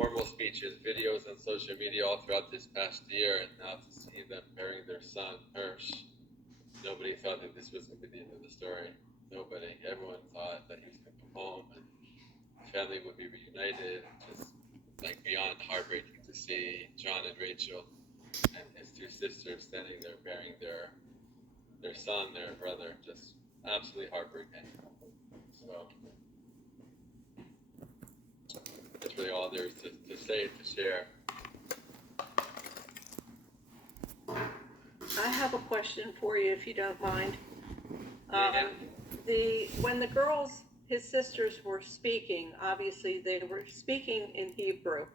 formal speeches, videos on social media all throughout this past year, and now to see them burying their son, Hirsh, nobody thought that this was going to be the end of the story. Nobody. Everyone thought that he was going to come home and the family would be reunited. Just like beyond heartbreaking to see John and Rachel and his two sisters standing there burying their son, their brother. Just absolutely heartbreaking. So that's really all there is to say, to share. I have a question for you, if you don't mind. Yeah. When the girls, his sisters, were speaking, obviously they were speaking in Hebrew,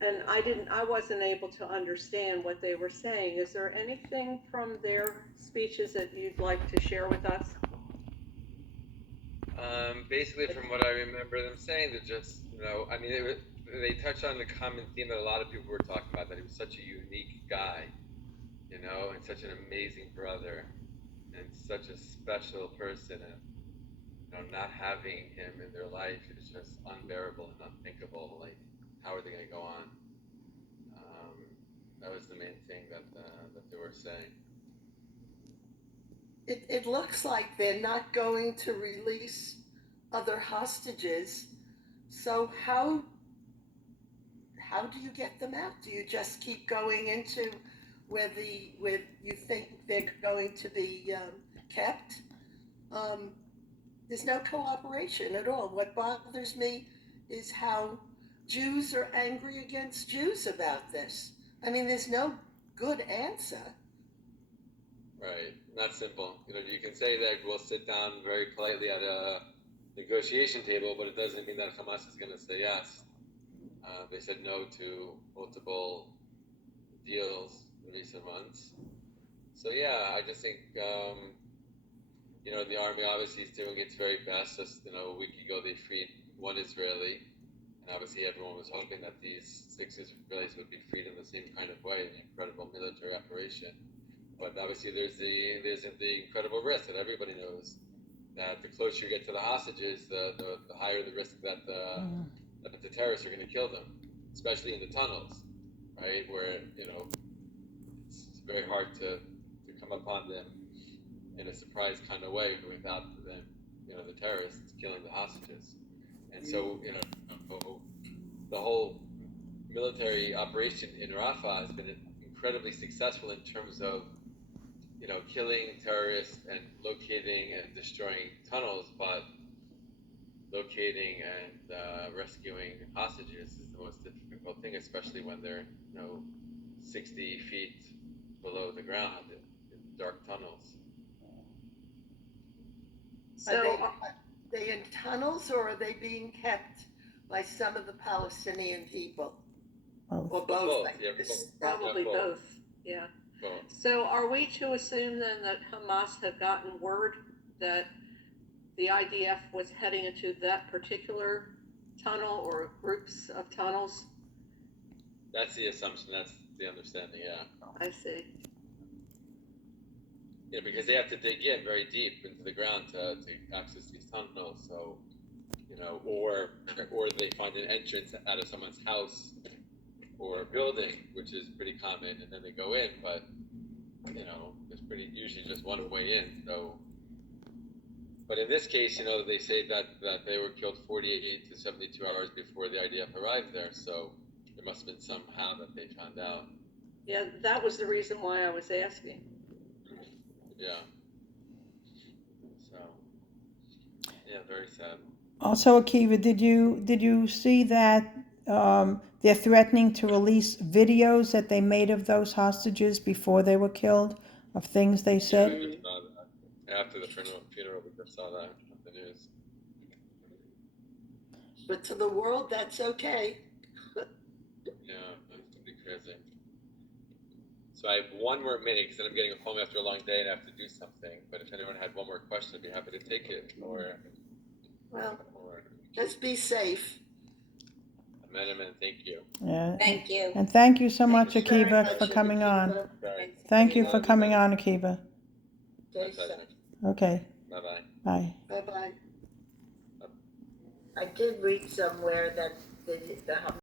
and I wasn't able to understand what they were saying. Is there anything from their speeches that you'd like to share with us? Basically, from what I remember them saying, that just, I mean, they touched on the common theme that a lot of people were talking about, that he was such a unique guy, and such an amazing brother, and such a special person, and not having him in their life is just unbearable and unthinkable. Like, how are they going to go on? That was the main thing that they were saying. It looks like they're not going to release other hostages. So how do you get them out? Do you just keep going into where you think they're going to be kept? There's no cooperation at all. What bothers me is how Jews are angry against Jews about this. I mean, there's no good answer. Right, not simple. You can say that we'll sit down very politely at a negotiation table, but it doesn't mean that Hamas is going to say yes. They said no to multiple deals in recent months. So yeah, I just think the army obviously is doing its very best. Just a week ago they freed one Israeli, and obviously everyone was hoping that these 6 Israelis would be freed in the same kind of way, an incredible military operation. But obviously there's the incredible risk that everybody knows, that the closer you get to the hostages, the higher the risk that the terrorists are going to kill them, especially in the tunnels, right, where it's very hard to come upon them in a surprise kind of way without them, the terrorists killing the hostages. And so the whole military operation in Rafah has been incredibly successful in terms of killing terrorists and locating and destroying tunnels, but locating and rescuing hostages is the most difficult thing, especially when they're 60 feet below the ground in dark tunnels. So are they in tunnels, or are they being kept by some of the Palestinian people? Or both? Yeah, Probably both. Yeah. So are we to assume then that Hamas have gotten word that the IDF was heading into that particular tunnel or groups of tunnels? That's the assumption. That's the understanding. Yeah. I see. Yeah, because they have to dig in very deep into the ground to access these tunnels. So, or they find an entrance out of someone's house or building, which is pretty common, and then they go in. But there's usually just one way in. So, but in this case, they say that they were killed 48 to 72 hours before the IDF arrived there. So there must have been somehow that they found out. Yeah, that was the reason why I was asking. Yeah. So, yeah, very sad. Also, Akiva, did you see that they're threatening to release videos that they made of those hostages before they were killed, of things they said? Yeah, we just saw that. After the funeral, we just saw that on the news. But to the world, that's okay. Yeah, that's pretty crazy. So I have one more minute because then I'm getting home after a long day and I have to do something. But if anyone had one more question, I'd be happy to take it. Well, just be safe. Amen, thank you. Yeah. Thank you. And thank you so much, Thank you very Akiva, much, for coming on. Sorry. Thank you for coming on, Akiva. My pleasure. Okay. Bye-bye. Bye. Bye-bye. I did read somewhere that the